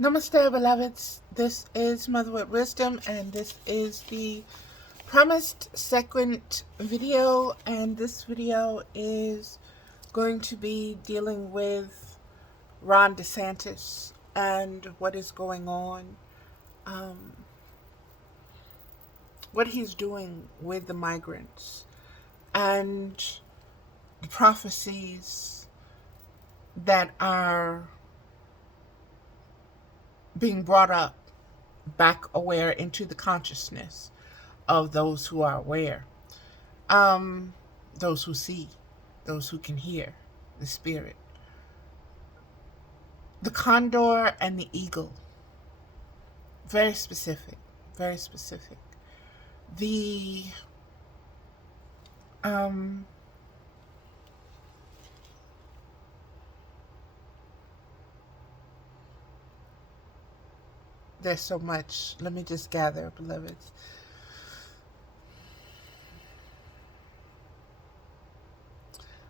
Namaste, beloveds. This is Mother with Wisdom, and this is the promised second video. And this video is going to be dealing with Ron Desantis and what is going on, what he's doing with the migrants, and the prophecies that are being brought up back aware into the consciousness of those who are aware, those who see, those who can hear the spirit. The condor and the eagle, very specific, very specific. The there's so much. Let me just gather, beloveds.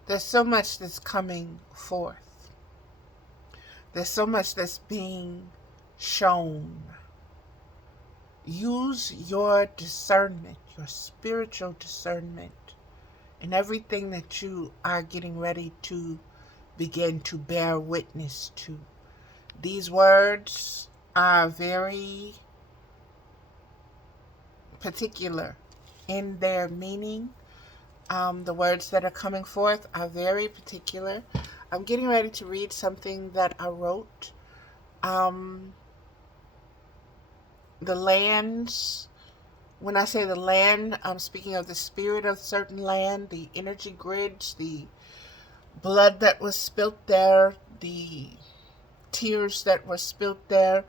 There's so much that's coming forth. There's so much that's being shown. Use your discernment, your spiritual discernment, in everything that you are getting ready to begin to bear witness to. These words are very particular in their meaning. The words that are coming forth are very particular. I'm getting ready to read something that I wrote. The lands, when I say the land, I'm speaking of the spirit of certain land, the energy grids, the blood that was spilt there, the tears that were spilt there,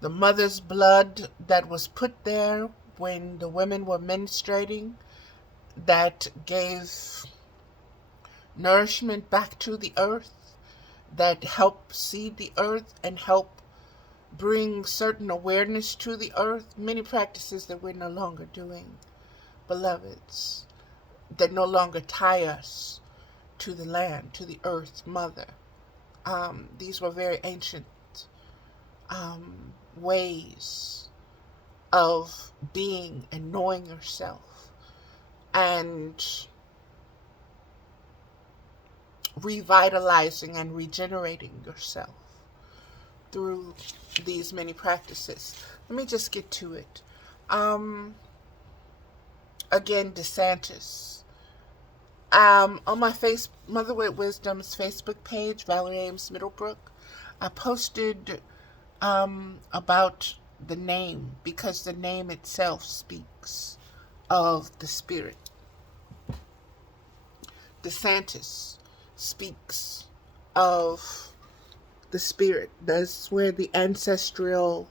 the mother's blood that was put there when the women were menstruating, that gave nourishment back to the earth, that helped seed the earth and help bring certain awareness to the earth. Many practices that we're no longer doing, beloveds, that no longer tie us to the land, to the earth mother. These were very ancient ways of being and knowing yourself and revitalizing and regenerating yourself through these many practices. Let me just get to it. Again, Desantis. On my Mother with Wisdom's Facebook page, Valerie Ames Middlebrook, I posted about the name, because the name itself speaks of the spirit. Desantis speaks of the spirit. That's where the ancestral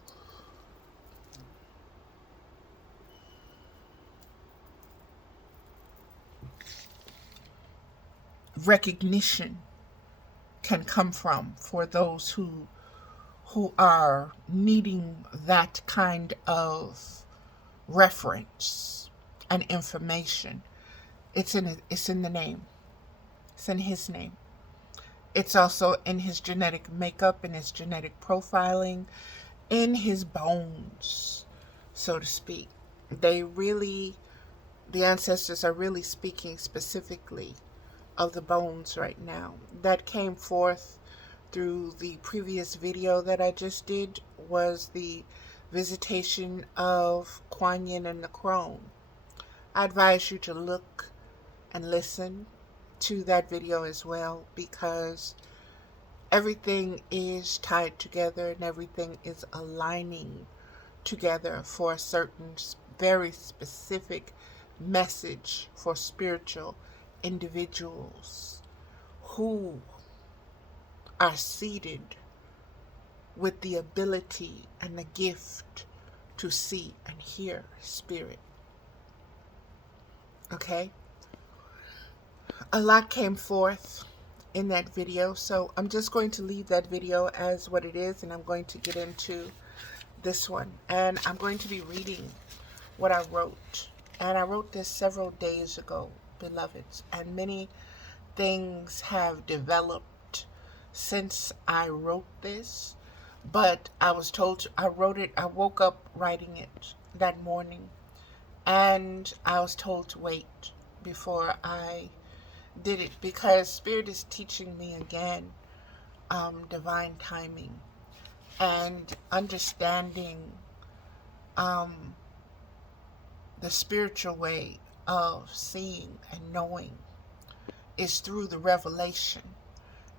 recognition can come from for those who are needing that kind of reference and information. It's in the name. It's in his name. It's also in his genetic makeup, in his genetic profiling, in his bones, so to speak. The ancestors are really speaking specifically of the bones right now. That came forth through the previous video that I just did, was the visitation of Kuan Yin and the crone. I advise you to look and listen to that video as well, because everything is tied together and everything is aligning together for a certain very specific message for spiritual individuals who are seated with the ability and the gift to see and hear spirit. Okay? A lot came forth in that video, so I'm just going to leave that video as what it is, and I'm going to get into this one. And I'm going to be reading what I wrote. And I wrote this several days ago, beloveds, and many things have developed since I wrote this. But I was told I wrote it, I woke up writing it that morning, and I was told to wait before I did it because Spirit is teaching me again divine timing and understanding um, the spiritual way of seeing and knowing is through the revelation,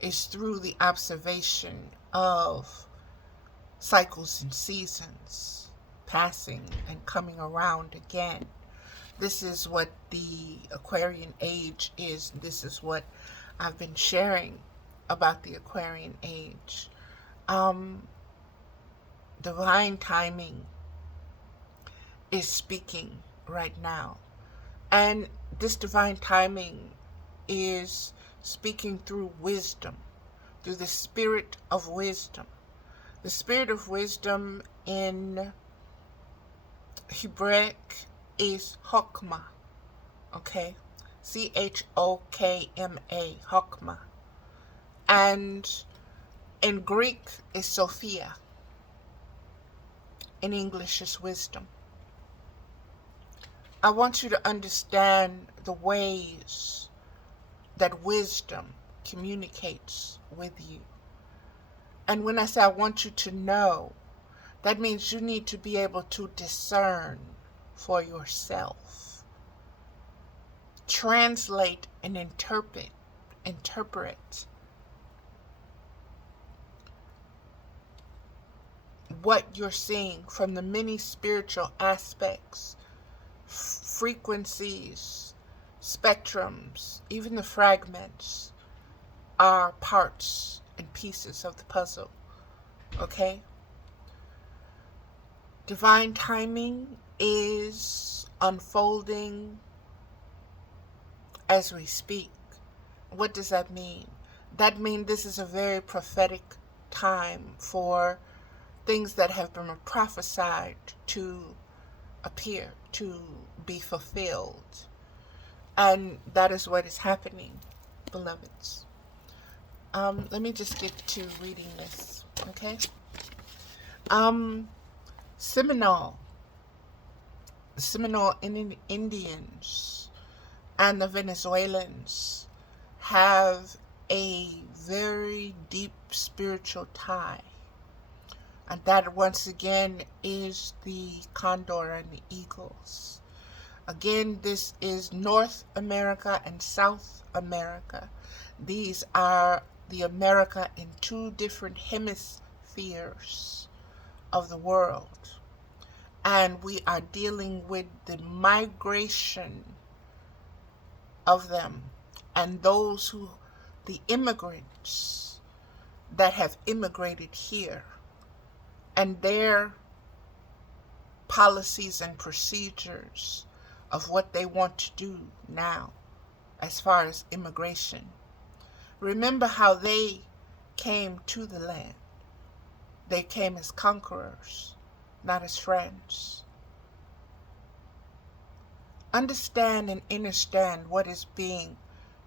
is through the observation of cycles and seasons passing and coming around again. This is what the Aquarian age is. This is what I've been sharing about the Aquarian age. Divine timing is speaking right now. And this divine timing is speaking through wisdom, through the spirit of wisdom. The spirit of wisdom in Hebraic is Chokmah, okay? Chokma, Chokmah. And in Greek is Sophia. In English is wisdom. I want you to understand the ways that wisdom communicates with you. And when I say I want you to know, that means you need to be able to discern for yourself. Translate and interpret what you're seeing from the many spiritual aspects, frequencies, spectrums, even the fragments are parts and pieces of the puzzle. Okay? Divine timing is unfolding as we speak. What does that mean? That means this is a very prophetic time for things that have been prophesied to appear, to be fulfilled. And that is what is happening, beloveds. Let me just get to reading this, okay? Seminole Indians and the Venezuelans have a very deep spiritual tie. And that once again is the condor and the eagles. Again, this is North America and South America. These are the America in two different hemispheres of the world. And we are dealing with the migration of them and the immigrants that have immigrated here and their policies and procedures of what they want to do now as far as immigration. Remember how they came to the land. They came as conquerors, not as friends. Understand and understand what is being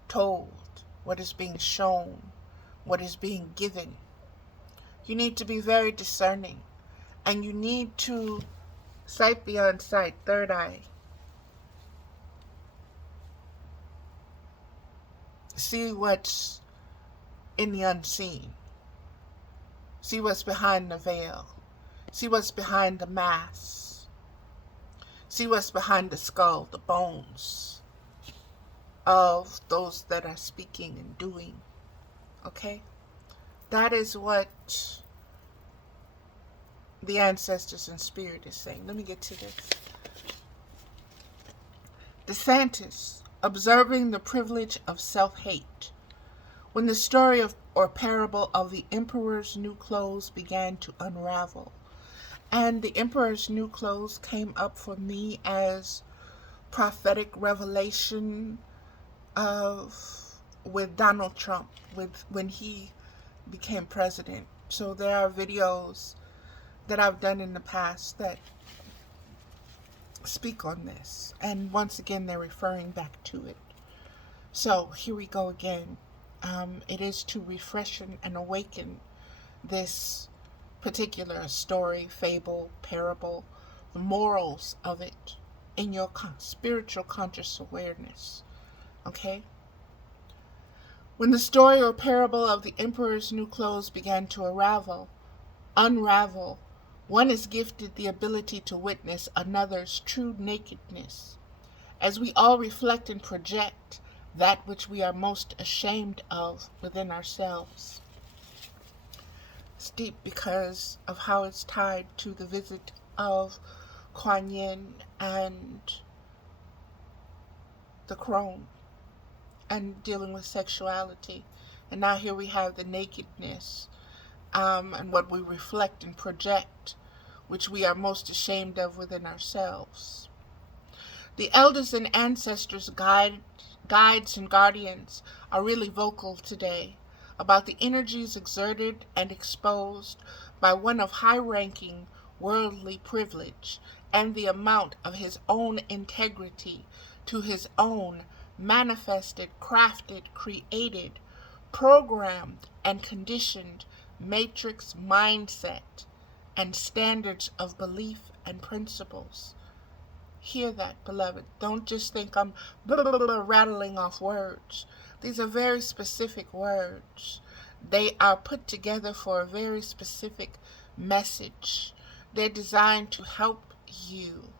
told, what is being shown, what is being given. You need to be very discerning, and you need to sight beyond sight, third eye. See what's in the unseen. See what's behind the veil. See what's behind the mask. See what's behind the skull, the bones of those that are speaking and doing. Okay? That is what the ancestors in spirit is saying. Let me get to this. Desantis, observing the privilege of self-hate. When the story or parable of the emperor's new clothes began to unravel, and the emperor's new clothes came up for me as prophetic revelation with Donald Trump, when he became president. So there are videos that I've done in the past that speak on this, and once again they're referring back to it. So here we go again. It is to refresh and awaken this particular story, fable, parable, the morals of it in your spiritual conscious awareness. Okay? When the story or parable of the emperor's new clothes began to unravel, one is gifted the ability to witness another's true nakedness, as we all reflect and project that which we are most ashamed of within ourselves. It's deep because of how it's tied to the visit of Kuan Yin and the crone and dealing with sexuality. And now here we have the nakedness and what we reflect and project, which we are most ashamed of within ourselves. The elders and ancestors, guides and guardians are really vocal today about the energies exerted and exposed by one of high-ranking worldly privilege and the amount of his own integrity to his own manifested, crafted, created, programmed, and conditioned matrix mindset and standards of belief and principles. Hear that, beloved. Don't just think I'm rattling off words. These are very specific words. They are put together for a very specific message. They're designed to help you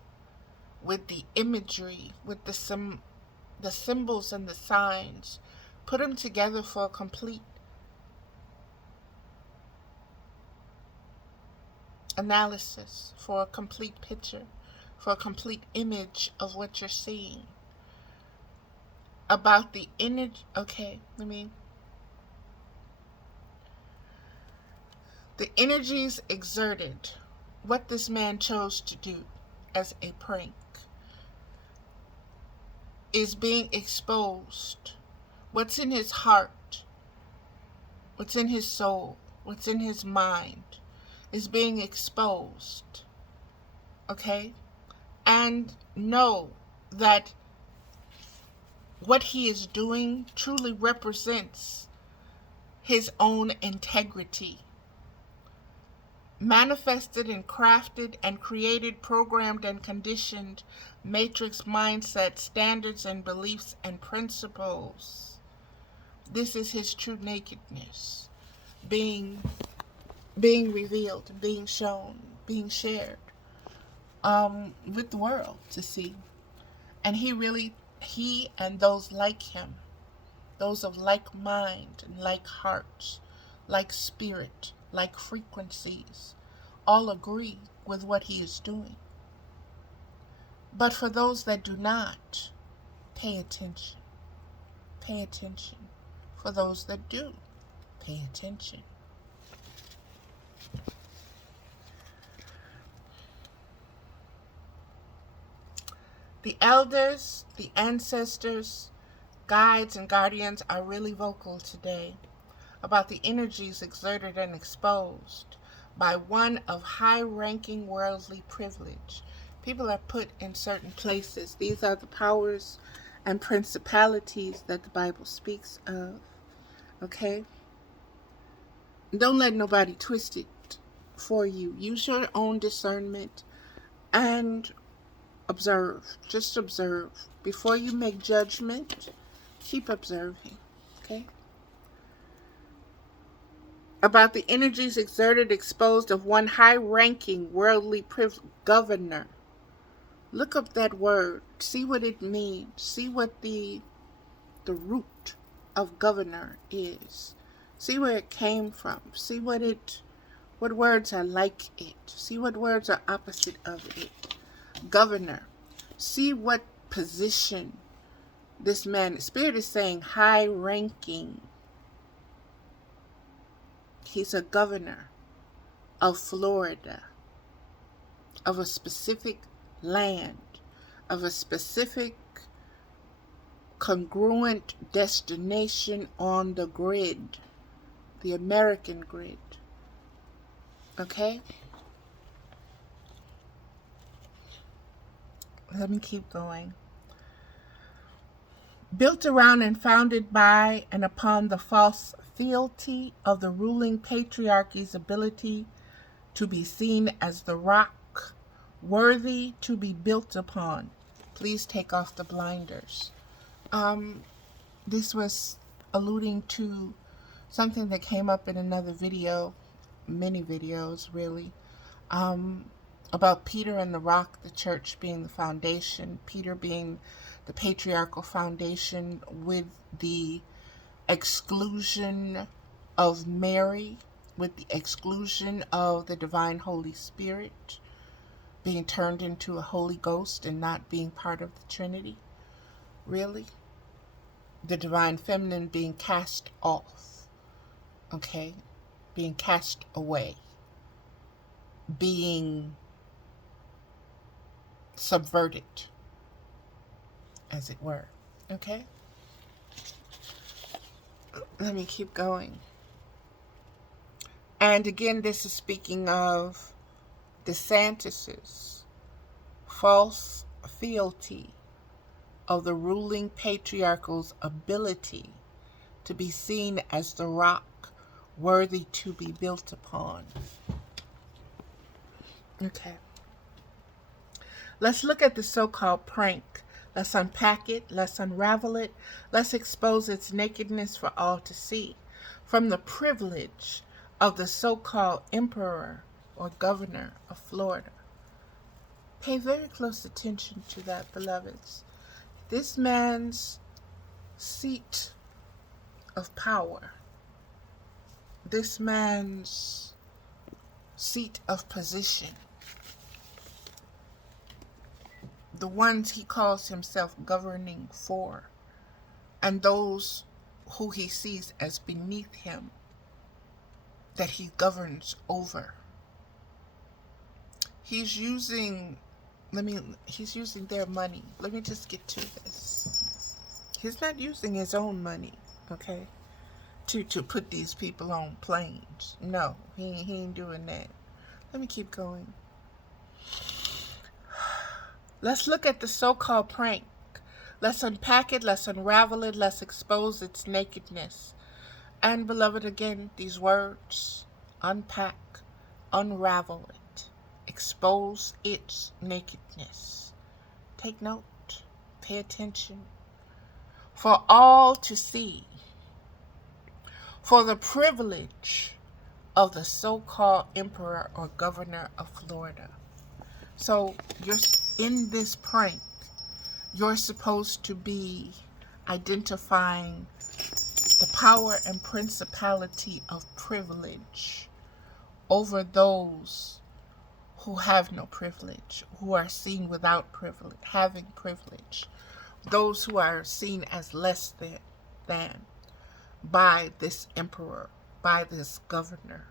with the imagery, with the symbols and the signs. Put them together for a complete analysis, for a complete picture, for a complete image of what you're seeing. About the image, the energies exerted, what this man chose to do as a prank, is being exposed. What's in his heart, what's in his soul, what's in his mind is being exposed. Okay? And know that what he is doing truly represents his own integrity. Manifested and crafted and created, programmed and conditioned matrix mindset, standards and beliefs and principles. This is his true nakedness being revealed, being shown, being shared with the world to see. And he and those like him, those of like mind and like hearts, like spirit, like frequencies, all agree with what he is doing. But for those that do not, pay attention. Pay attention. For those that do, pay attention. The elders, the ancestors, guides, and guardians are really vocal today about the energies exerted and exposed by one of high-ranking worldly privilege. People are put in certain places. These are the powers and principalities that the Bible speaks of. Okay? Don't let nobody twist it for you. Use your own discernment and observe. Just observe. Before you make judgment, keep observing. Okay? About the energies exerted, exposed of one high-ranking worldly governor. Look up that word. See what it means. See what the root of governor is. See where it came from. See what words are like it. See what words are opposite of it. Governor. See what position this man, Spirit is saying high-ranking. He's a governor of Florida, of a specific land, of a specific congruent destination on the grid, the American grid. Okay? Let me keep going. Built around and founded by and upon the false fealty of the ruling patriarchy's ability to be seen as the rock worthy to be built upon. Please take off the blinders. This was alluding to something that came up in another video, many videos really, about Peter and the rock, the church being the foundation, Peter being the patriarchal foundation, with the exclusion of Mary, with the exclusion of the divine Holy Spirit being turned into a Holy Ghost and not being part of the Trinity. Really? The divine feminine being cast off. Okay? Being cast away. Being subverted, as it were. Okay? Let me keep going. And again, this is speaking of Desantis's false fealty of the ruling patriarchal's ability to be seen as the rock worthy to be built upon. Okay. Let's look at the so-called prank. Let's unpack it. Let's unravel it. Let's expose its nakedness for all to see. From the privilege of the so-called emperor or governor of Florida. Pay very close attention to that, beloveds. This man's seat of power, this man's seat of position, the ones he calls himself governing for, and those who he sees as beneath him, that he governs over. He's using their money. Let me just get to this. He's not using his own money, okay, to put these people on planes. No, he ain't doing that. Let me keep going. Let's look at the so-called prank. Let's unpack it, let's unravel it, let's expose its nakedness. And beloved, again, these words, unpack, unravel it, expose its nakedness. Take note, pay attention. For all to see, for the privilege of the so-called emperor or governor of Florida. So you're in this prank, you're supposed to be identifying the power and principality of privilege over those who have no privilege, who are seen without privilege, having privilege, those who are seen as less than by this emperor, by this governor.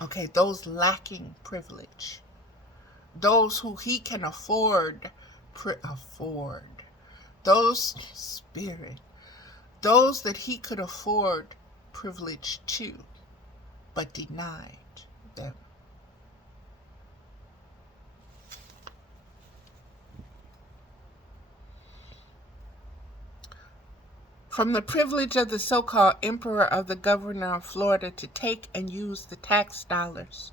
Okay, those lacking privilege, those who he can afford, those those that he could afford privilege to, but denied them. From the privilege of the so-called emperor of the governor of Florida to take and use the tax dollars,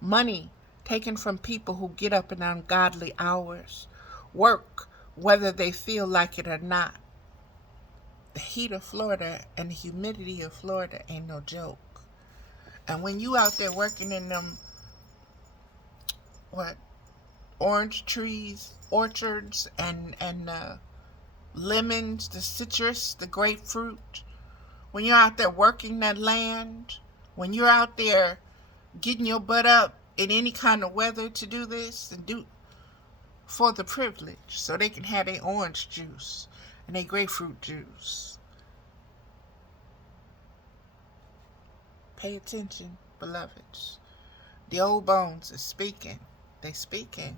money taken from people who get up in ungodly hours, work whether they feel like it or not. The heat of Florida and the humidity of Florida ain't no joke. And when you out there working in them, orange trees, orchards, and lemons, the citrus, the grapefruit, when you're out there working that land, when you're out there getting your butt up in any kind of weather to do this and do for the privilege, so they can have their orange juice and their grapefruit juice. Pay attention, beloveds. The old bones are speaking. They speaking.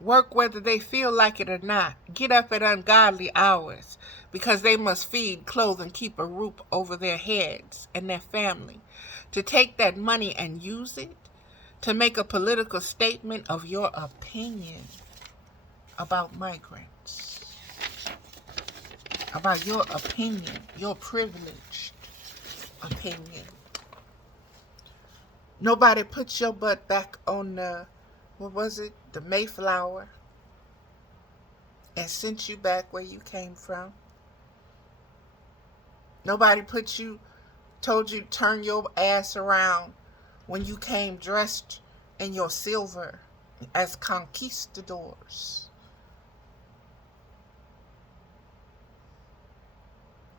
Work whether they feel like it or not. Get up at ungodly hours because they must feed, clothe, and keep a roof over their heads and their family. To take that money and use it to make a political statement of your opinion about migrants, about your opinion, your privilege opinion. Nobody put your butt back on the, what was it? The Mayflower, and sent you back where you came from. Nobody told you to turn your ass around when you came dressed in your silver as conquistadors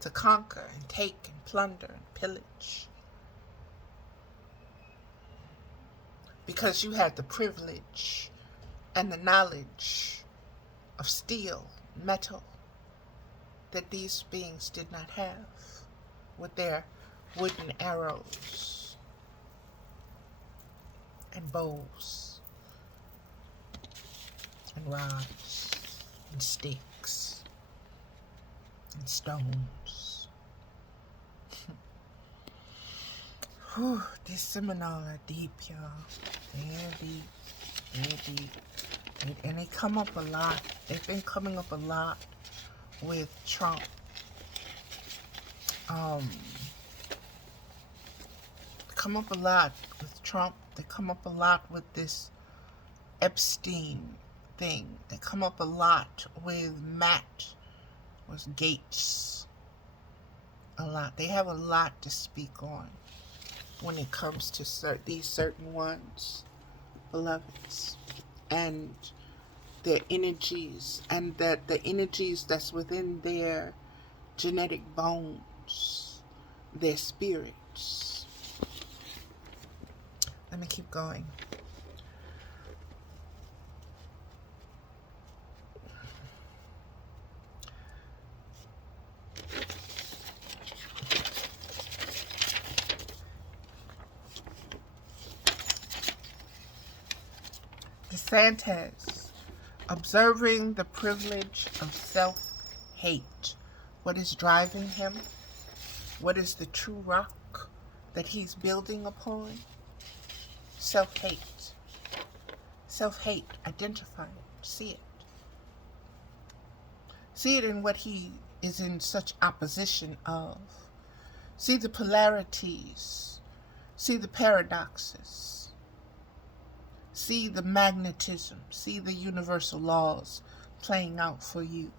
to conquer and take and plunder and pillage. Because you had the privilege and the knowledge of steel, metal, that these beings did not have with their wooden arrows and bows and rods and sticks and stones. Whew, these Seminole are deep, y'all. They're deep. They're deep. And they come up a lot. They've been coming up a lot with Trump. Come up a lot with Trump. They come up a lot with this Epstein thing. They come up a lot with Gates. A lot. They have a lot to speak on when it comes to these certain ones, beloveds, and their energies, and that the energies that's within their genetic bones, their spirits. Let me keep going. Desantis, observing the privilege of self-hate. What is driving him? What is the true rock that he's building upon? Self-hate. Self-hate. Identify it. See it. See it in what he is in such opposition of. See the polarities. See the paradoxes. See the magnetism. See the universal laws playing out for you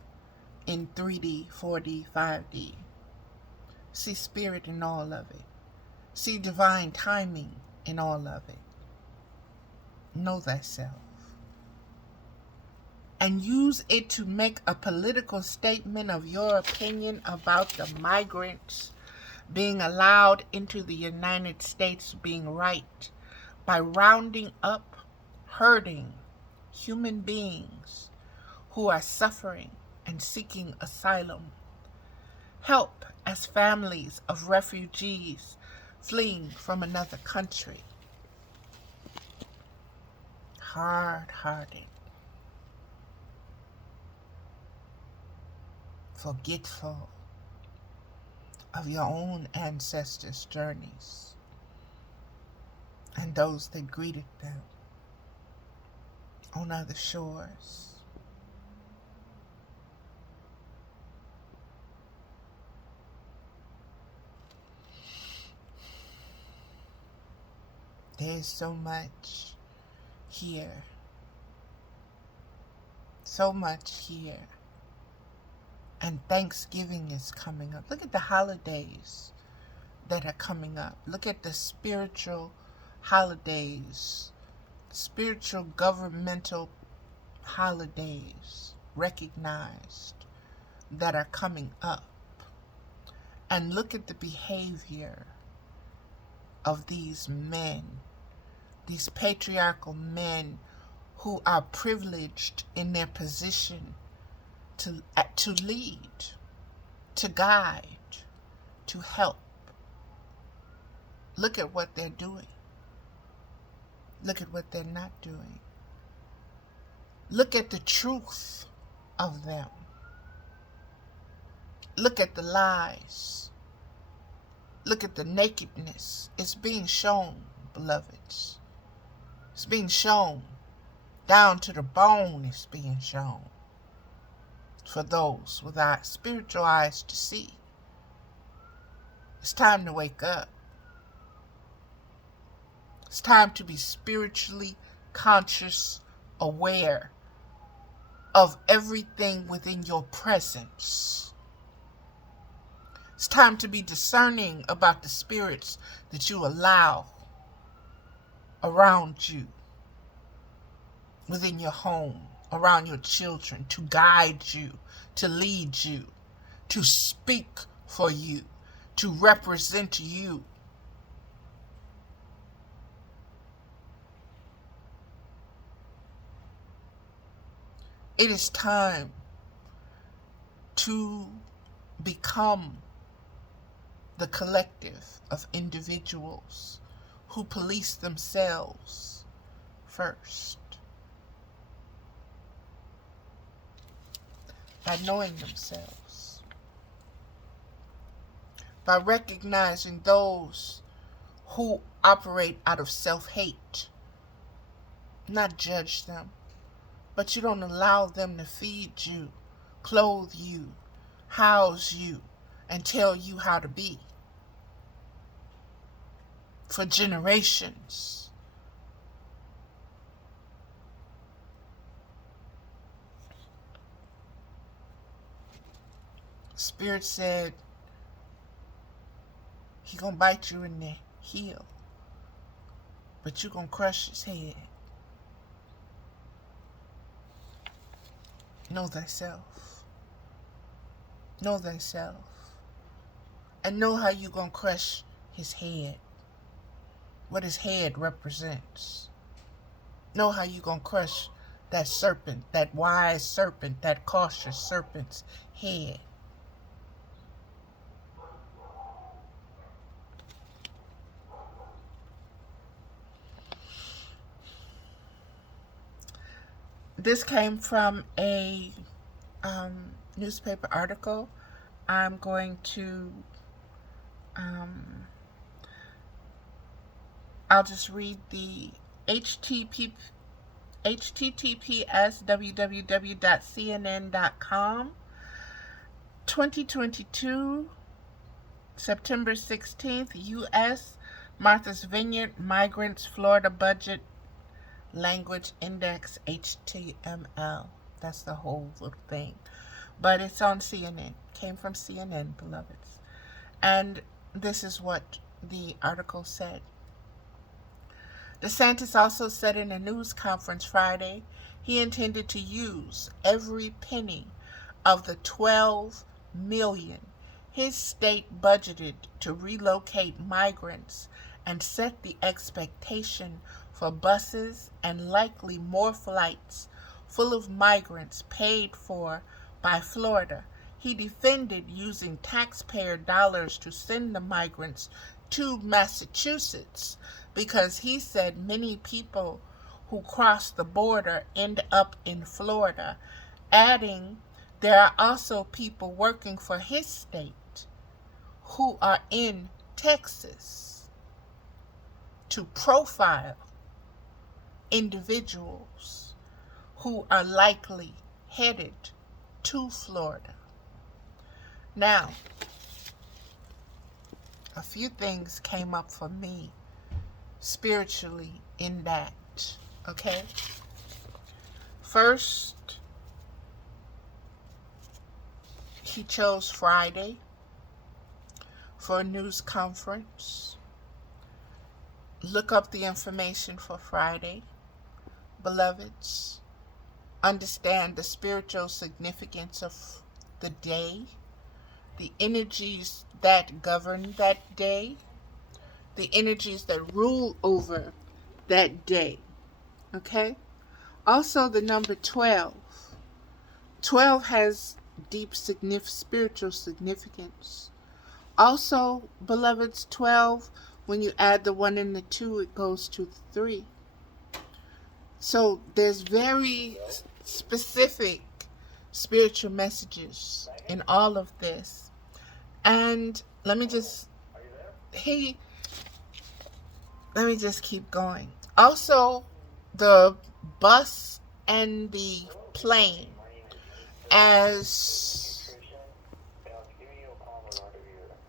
in 3D, 4D, 5D. See spirit in all of it. See divine timing in all of it. Know thyself. And use it to make a political statement of your opinion about the migrants being allowed into the United States being right by rounding up, hurting human beings who are suffering and seeking asylum. Help as families of refugees fleeing from another country. Hard-hearted. Forgetful of your own ancestors' journeys and those that greeted them on other shores. There's so much here. So much here. And Thanksgiving is coming up. Look at the holidays that are coming up. Look at the spiritual holidays, spiritual governmental holidays recognized that are coming up. And look at the behavior of these men, these patriarchal men who are privileged in their position to lead, to guide, to help. Look at what they're doing. Look at what they're not doing. Look at the truth of them. Look at the lies. Look at the nakedness. It's being shown, beloveds. It's being shown. Down to the bone it's being shown. For those with our spiritual eyes to see. It's time to wake up. It's time to be spiritually conscious, aware of everything within your presence. It's time to be discerning about the spirits that you allow around you, within your home, around your children, to guide you, to lead you, to speak for you, to represent you. It is time to become the collective of individuals who police themselves first, by knowing themselves, by recognizing those who operate out of self-hate. Not judge them, but you don't allow them to feed you, clothe you, house you, and tell you how to be for generations. Spirit said he gonna bite you in the heel, but you gonna crush his head. Know thyself. Know thyself. And know how you gonna crush his head. What his head represents. Know how you gonna crush that serpent, that wise serpent, that cautious serpent's head. This came from a newspaper article. I'm going to, I'll just read the https www.cnn.com 2022 September 16th U.S. Martha's Vineyard Migrants Florida Budget Language Index HTML. That's the whole little thing. But it's on CNN. Came from CNN, beloveds. And this is what the article said. Desantis also said in a news conference Friday he intended to use every penny of the $12 million his state budgeted to relocate migrants and set the expectation for buses and likely more flights full of migrants paid for by Florida. He defended using taxpayer dollars to send the migrants to Massachusetts because he said many people who cross the border end up in Florida, adding there are also people working for his state who are in Texas to profile individuals who are likely headed to Florida. Now, a few things came up for me spiritually in that, okay? First, he chose Friday for a news conference. Look up the information for Friday, beloveds. Understand the spiritual significance of the day, the energies that govern that day, the energies that rule over that day. Okay? Also, the number 12. 12 has deep spiritual significance. Also, beloveds, 12, when you add the 1 and the 2, it goes to 3. So there's very specific spiritual messages in all of this. And let me just keep going. Also, the bus and the plane as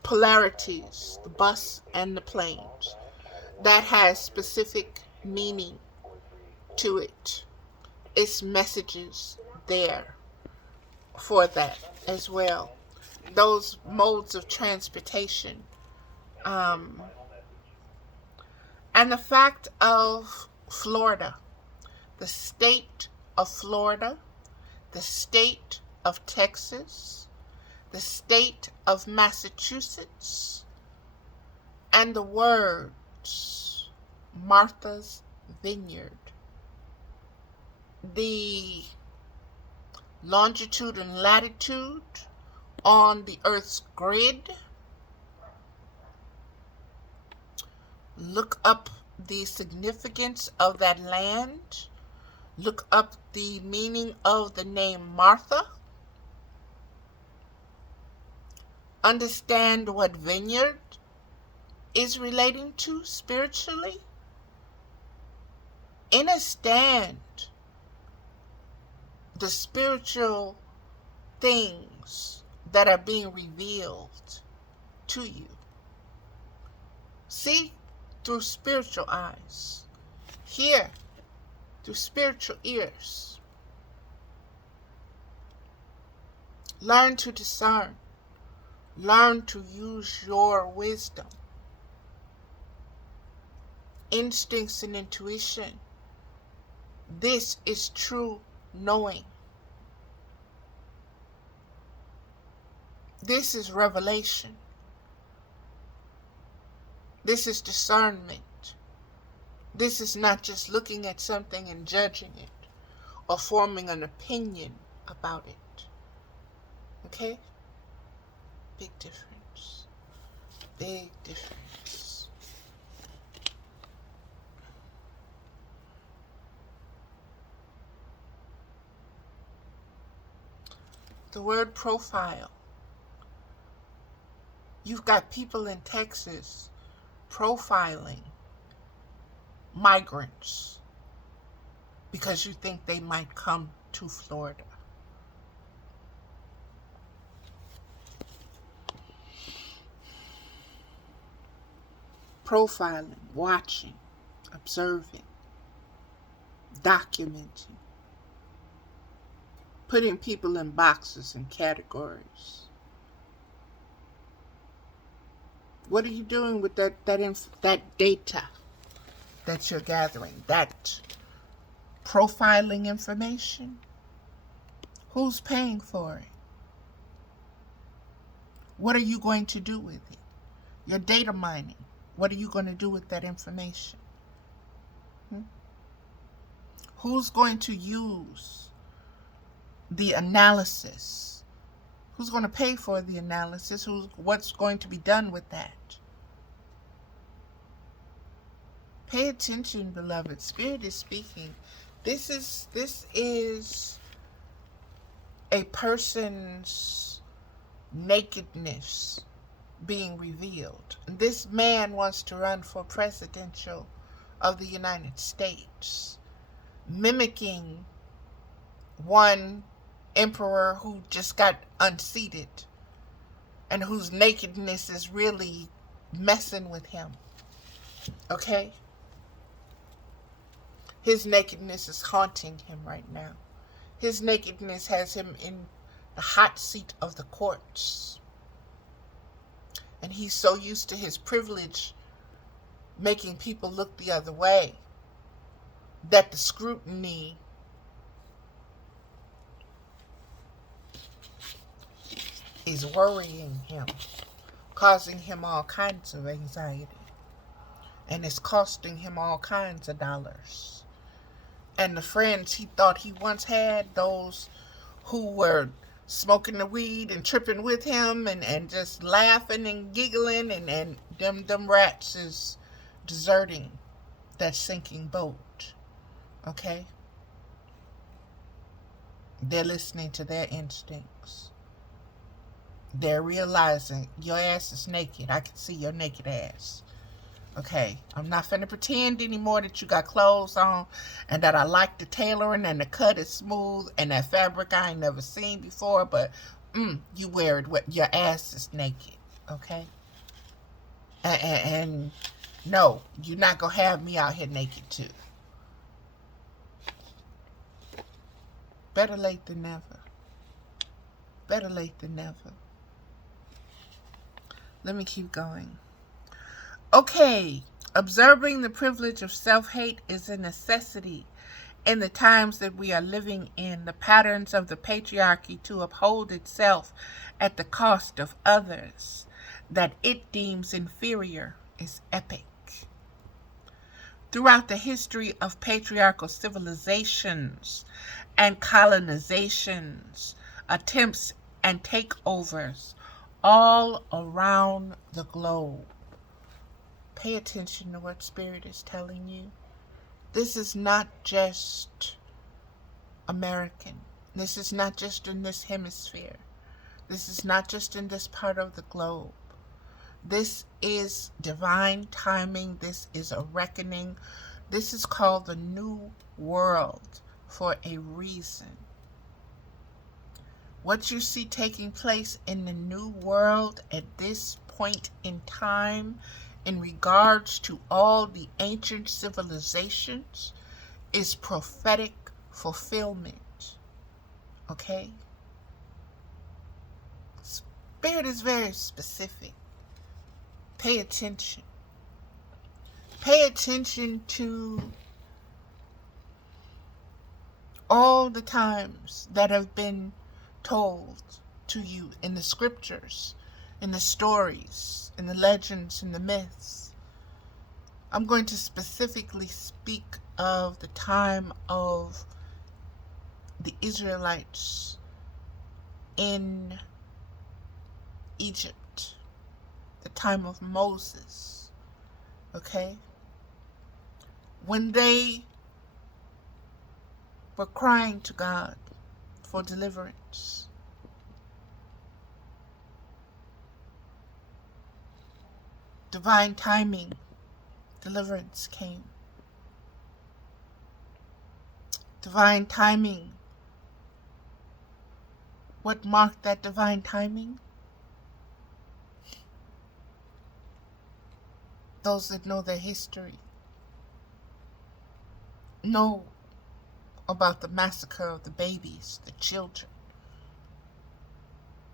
polarities, the bus and the planes, that has specific meaning to it. It's messages there for that as well. Those modes of transportation. Um, and the fact of Florida, the state of Florida, the state of Texas, the state of Massachusetts, and the words Martha's Vineyard. The longitude and latitude on the Earth's grid. Look up the significance of that land. Look up the meaning of the name Martha. Understand what vineyard is relating to spiritually. Understand the spiritual things that are being revealed to you. See through spiritual eyes. Hear through spiritual ears. Learn to discern. Learn to use your wisdom, instincts, and intuition. This is true knowing. This is revelation. This is discernment. This is not just looking at something and judging it or forming an opinion about it. Okay? Big difference. Big difference. The word profile. You've got people in Texas profiling migrants because you think they might come to Florida. Profiling, watching, observing, documenting, putting people in boxes and categories. What are you doing with that data that you're gathering, that profiling information? Who's paying for it? What are you going to do with it? Your data mining. What are you going to do with that information? Who's going to use the analysis? Who's going to pay for the analysis? What's going to be done with that? Pay attention, beloved. Spirit is speaking. This is a person's nakedness being revealed. This man wants to run for presidential of the United States, mimicking one emperor who just got unseated and whose nakedness is really messing with him. Okay? His nakedness is haunting him right now. His nakedness has him in the hot seat of the courts. And he's so used to his privilege making people look the other way that the scrutiny is worrying him, causing him all kinds of anxiety. And it's costing him all kinds of dollars. And the friends he thought he once had, those who were smoking the weed and tripping with him and just laughing and giggling, and them rats is deserting that sinking boat. Okay? They're listening to their instincts. They're realizing your ass is naked. I can see your naked ass. Okay, I'm not finna pretend anymore that you got clothes on and that I like the tailoring and the cut is smooth and that fabric I ain't never seen before, but you wear it, your ass is naked, okay? And no, you're not going to have me out here naked too. Better late than never. Better late than never. Let me keep going. Okay, observing the privilege of self-hate is a necessity in the times that we are living in. The patterns of the patriarchy to uphold itself at the cost of others that it deems inferior is epic. Throughout the history of patriarchal civilizations and colonizations, attempts and takeovers all around the globe. Pay attention to what Spirit is telling you. This is not just American. This is not just in this hemisphere. This is not just in this part of the globe. This is divine timing. This is a reckoning. This is called the New World for a reason. What you see taking place in the New World at this point in time in regards to all the ancient civilizations is prophetic fulfillment. Okay? Spirit is very specific. Pay attention. Pay attention to all the times that have been told to you in the scriptures, in the stories, in the legends, in the myths. I'm going to specifically speak of the time of the Israelites in Egypt, the time of Moses, okay? When they were crying to God for deliverance. Divine timing, deliverance came. Divine timing. What marked that divine timing? Those that know their history know about the massacre of the babies, the children,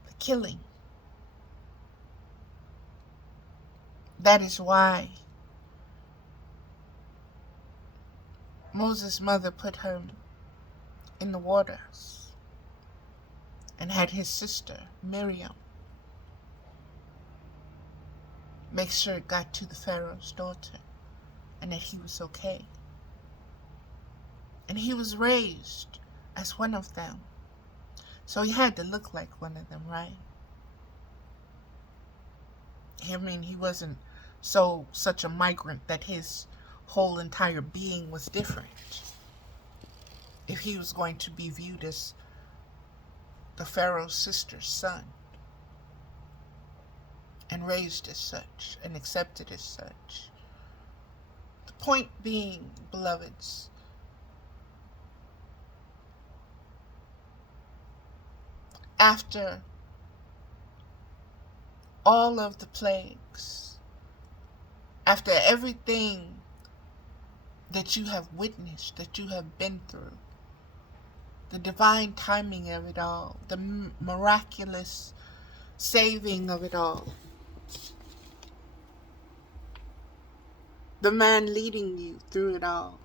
the killing. That is why Moses' mother put her in the waters and had his sister, Miriam, make sure it got to the Pharaoh's daughter and that he was okay. And he was raised as one of them. So he had to look like one of them, right? I mean, he wasn't such a migrant that his whole entire being was different. If he was going to be viewed as the Pharaoh's sister's son and raised as such and accepted as such. The point being, beloveds, after all of the plagues, after everything that you have witnessed, that you have been through, the divine timing of it all, the miraculous saving of it all, the man leading you through it all,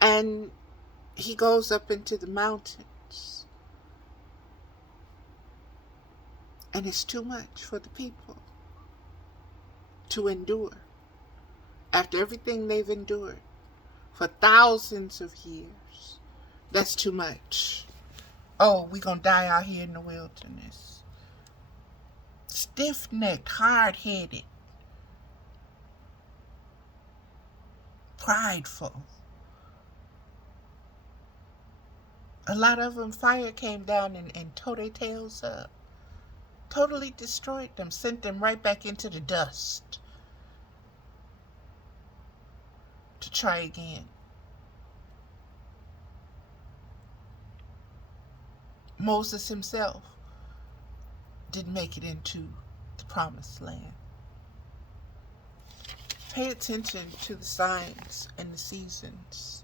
and he goes up into the mountains, and it's too much for the people to endure. After everything they've endured for thousands of years, that's too much. Oh, we're going to die out here in the wilderness. Stiff-necked, hard-headed, prideful. A lot of them, fire came down and tore their tails up. Totally destroyed them, sent them right back into the dust to try again. Moses himself didn't make it into the promised land. Pay attention to the signs and the seasons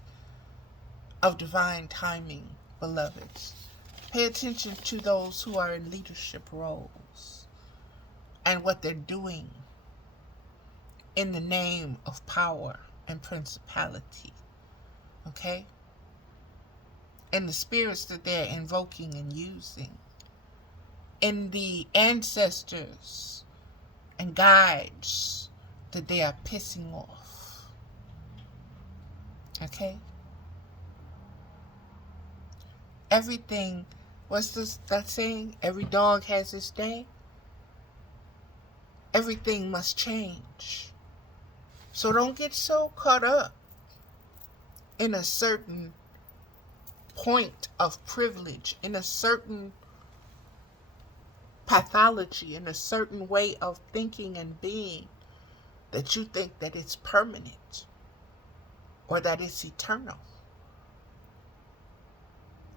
of divine timing, beloveds. Pay attention to those who are in leadership roles and what they're doing in the name of power and principality. Okay? And the spirits that they're invoking and using. And the ancestors and guides that they are pissing off. Okay? Everything, what's that saying? Every dog has its day. Everything must change. So don't get so caught up in a certain point of privilege, in a certain pathology, in a certain way of thinking and being, that you think that it's permanent or that it's eternal.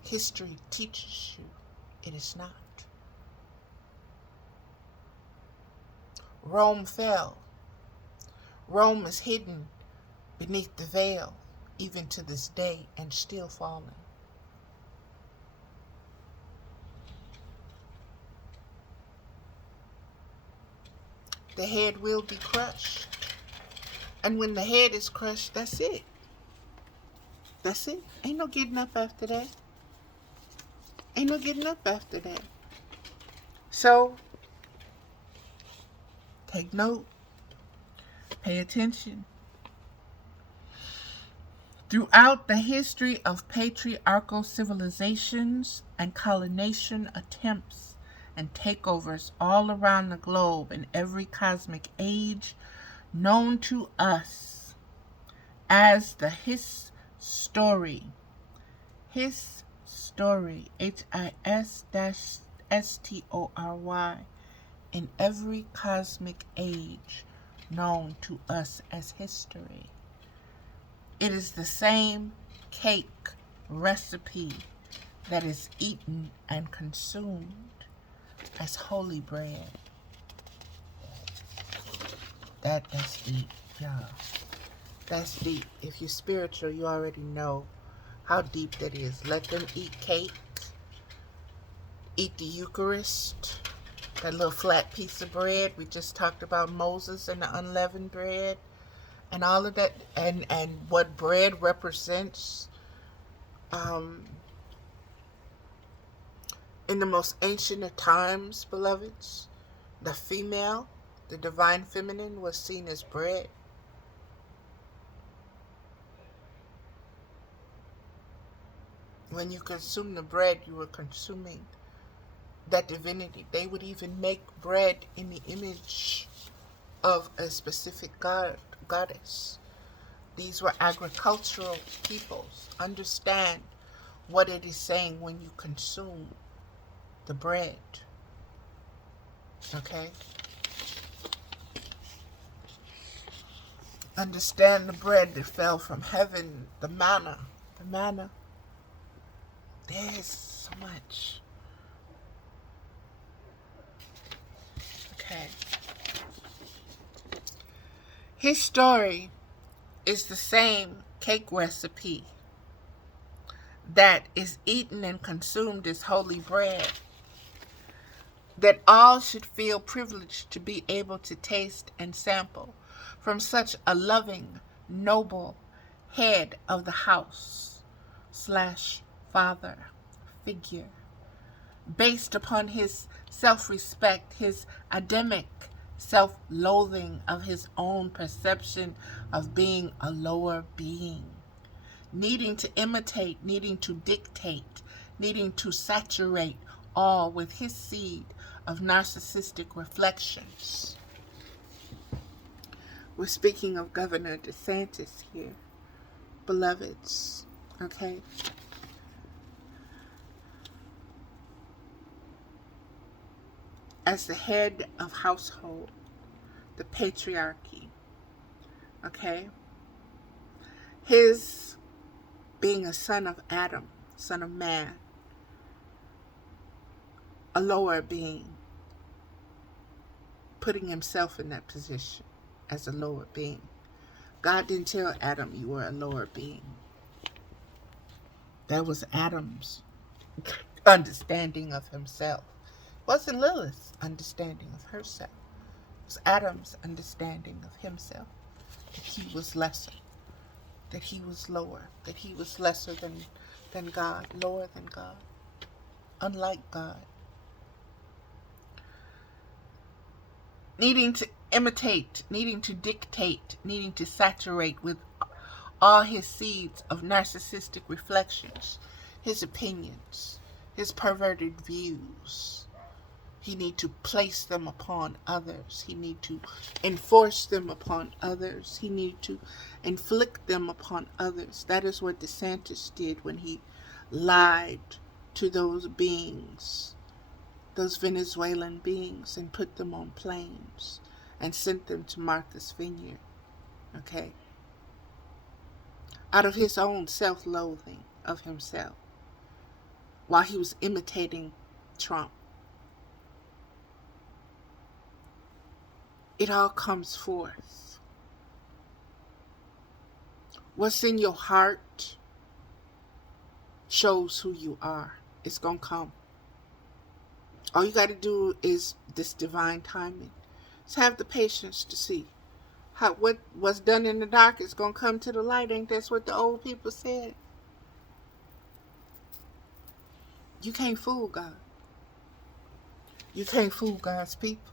History teaches you it is not. Rome fell. Rome is hidden beneath the veil, even to this day, and still falling. The head will be crushed. And when the head is crushed, that's it. That's it. Ain't no getting up after that. Ain't no getting up after that. So, take note. Pay attention. Throughout the history of patriarchal civilizations and colonization attempts and takeovers all around the globe in every cosmic age known to us as the his story, H-I-S-S-T-O-R-Y, in every cosmic age known to us as history. It is the same cake recipe that is eaten and consumed as holy bread. That's deep, y'all. That's deep. If you're spiritual, you already know how deep that is. Let them eat cake, eat the Eucharist, that little flat piece of bread. We just talked about Moses and the unleavened bread and all of that, and what bread represents in the most ancient of times, beloveds. The female, the divine feminine, was seen as bread. When you consume the bread, you were consuming that divinity. They would even make bread in the image of a specific goddess. These were agricultural peoples. Understand what it is saying when you consume the bread. Okay? Understand the bread that fell from heaven, the manna. The manna. There's so much. Okay. His story is the same cake recipe that is eaten and consumed as holy bread, that all should feel privileged to be able to taste and sample from such a loving, noble head of the house / father figure, based upon his self-respect, his Adamic self-loathing of his own perception of being a lower being, needing to imitate, needing to dictate, needing to saturate all with his seed of narcissistic reflections. We're speaking of Governor Desantis here, beloveds, okay? As the head of household, the patriarchy, okay? His being a son of Adam, son of man, a lower being, putting himself in that position as a lower being. God didn't tell Adam you were a lower being. That was Adam's understanding of himself. It wasn't Lilith's understanding of herself. It was Adam's understanding of himself. That he was lesser. That he was lower. That he was lesser than God. Lower than God. Unlike God. Needing to imitate, needing to dictate, needing to saturate with all his seeds of narcissistic reflections, his opinions, his perverted views. He need to place them upon others. He need to enforce them upon others. He need to inflict them upon others. That is what Desantis did when he lied to those beings, those Venezuelan beings, and put them on planes and sent them to Martha's Vineyard. Okay? Out of his own self-loathing of himself, while he was imitating Trump. It all comes forth. What's in your heart shows who you are. It's going to come. All you got to do is this divine timing. Just have the patience to see. What's done in the dark is going to come to the light. Ain't that what the old people said? You can't fool God. You can't fool God's people.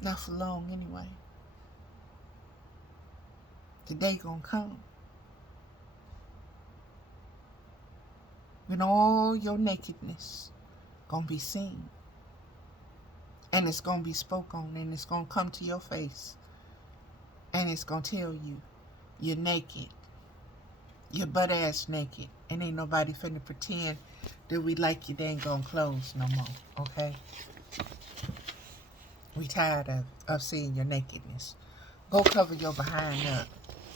Not for long anyway. The day gonna come when all your nakedness gonna be seen. And it's gonna be spoke on, and it's gonna come to your face. And it's gonna tell you you're naked. You're butt ass naked. And ain't nobody finna pretend that we like your dang on clothes no more. Okay? We tired of seeing your nakedness. Go cover your behind up.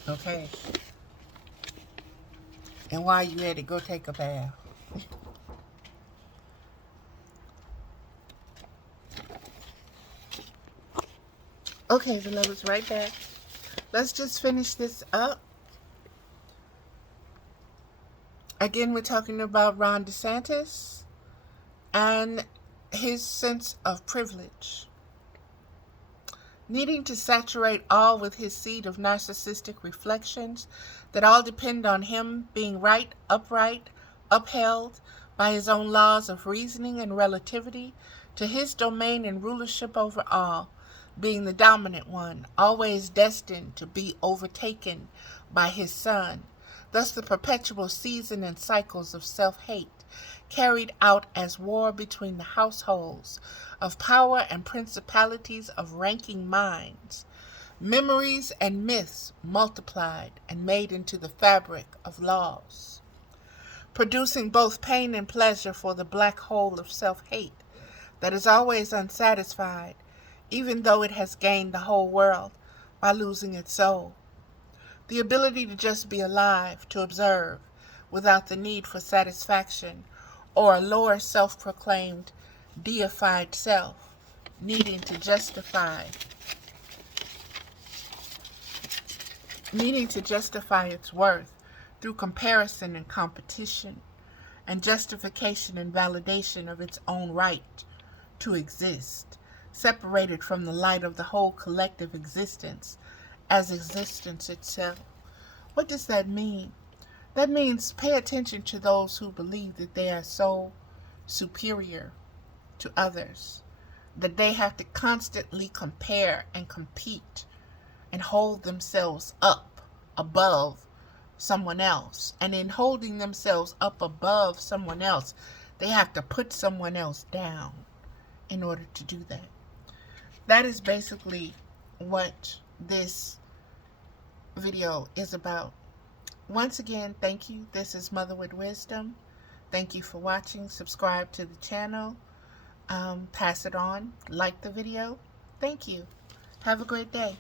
Okay? And while you at it, go take a bath. Okay, beloveds, right back. Let's just finish this up. Again, we're talking about Ron DeSantis and his sense of privilege. Needing to saturate all with his seed of narcissistic reflections that all depend on him being right, upright, upheld by his own laws of reasoning and relativity to his domain and rulership over all, being the dominant one, always destined to be overtaken by his son. Thus the perpetual season and cycles of self-hate carried out as war between the households of power and principalities of ranking minds, memories and myths multiplied and made into the fabric of laws, producing both pain and pleasure for the black hole of self-hate that is always unsatisfied, even though it has gained the whole world by losing its soul. The ability to just be alive, to observe, without the need for satisfaction, or a lower self-proclaimed deified self, needing to justify its worth through comparison and competition, and justification and validation of its own right to exist, separated from the light of the whole collective existence as existence itself. What does that mean? That means pay attention to those who believe that they are so superior to others, that they have to constantly compare and compete and hold themselves up above someone else. And in holding themselves up above someone else, they have to put someone else down in order to do that. That is basically what this video is about. Once again, thank you. This is Mother with Wisdom. Thank you for watching. Subscribe to the channel. Pass it on. Like the video. Thank you. Have a great day.